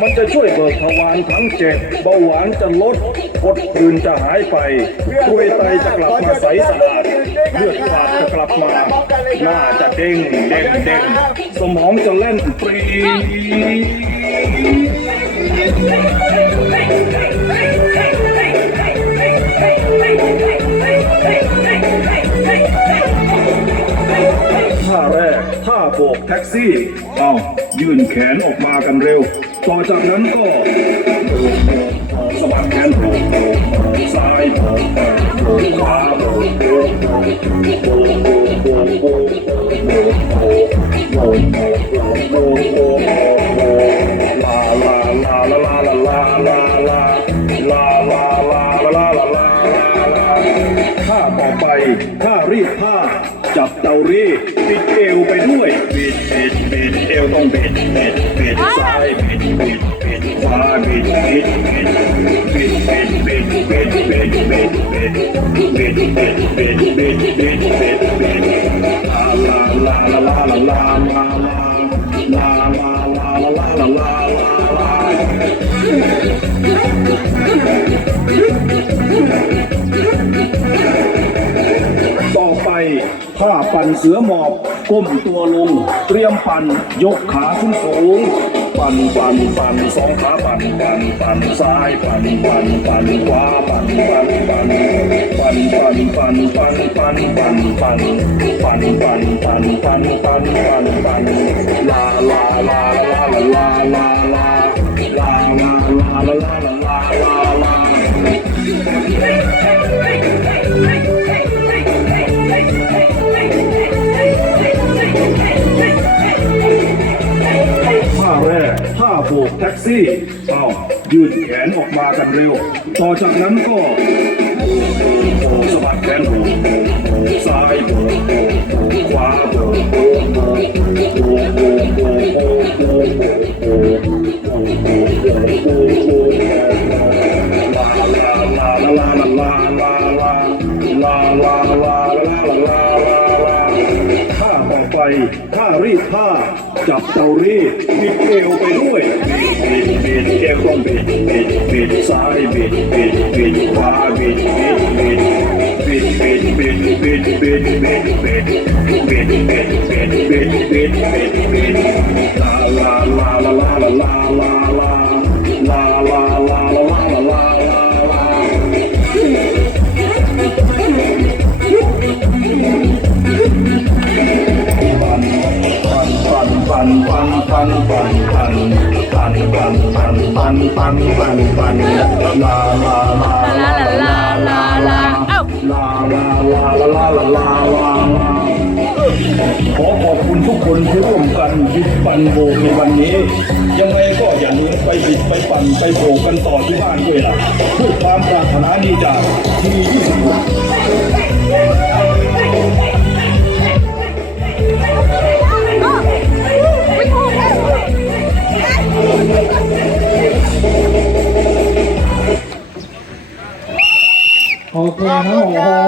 มันจะช่วยเบิกทวารทั้งเจ็ดเบาหวานจะลดกดผื่นจะหายไปกรวยไตจะกลับมาใสสะอาดเลือดฝาดจะกลับมาหน้าจะเด้งเด้งเด้งสมองจะเล่นปรี แท็กซี่ เอายื่นแขนออกมากันเร็ว ต่อจากนั้นก็โบกโบกสะบัดแขนโบกโบกซ้ายโบกโบกขวาโท่าต่อไปท่ารีดผ้า จับเตารีดบิดเอวไปด้วยบิดบิดบิดเอวต้องบิดบิดบิดซ้ายบิดบิดบิดขวาบิดบิดบิดบิดบิดบิดบิดบิดบิดบิดบิดบิดบิดบิดบิดบิดบิดลาลาลาลาลาลาลาลาลาลาลาลาลาลาลาลา ท่าปั่นเสือหมอบก้มตัวลง เตรียมปั่นยกขาขึ้นสูง ปั่นปั่นปั่นสองขาปั่นปั่นปั่นซ้ายปั่นปั่นปั่นขวาปั่นปั่นปั่นปั่นปั่นปั่นปั่นปั่นปั่นปั่นปั่นปั่นปั่นปั่นปั่นปั่นปั่นลาลาลาลาลาลาลาลาลาลาลาลาลาลา แท็กซี่เอายืดแขนออกมากันเร็ว ต่อจากนั้นก็โบสะบัดแขนโบซ้ายโบขวาโบกโบกโบกโบกโบกโบกโบกโบกโบกโบกโบกโบกโบกโบกโบกโบกลาลาลาลาลาลาลาลาลาลาลาลาลาลาลาลาท่าต่อไปท่ารีดผ้า จับเตารีดบิดเอวไปด้วย บิดเอวต้องบิดบิดบิดซ้ายบิดบิดบิดขวาบิดบิดบิดบิดบิดบิดบิดบิดบิดบิดบิดบิดบิดบิดบิดบิดบิดบิดลาลาลาลาลาลาลาลาลาลาลาลาลาลาลาลาลาปันปันปันปันปันปันปันปันปันปัน ปังปังปังลาลาลาลาลาลาลาลาลาลาลาลาลาลาลาขอขอบคุณทุกคนที่ร่วมกันยิบปันโบในวันนี้ ยังไงก็อย่าลืมไปบิดไปปั่นไปโบกันต่อที่บ้านด้วยล่ะเพื่อความปรารถนาดีจากที่ยี่สิบ 哦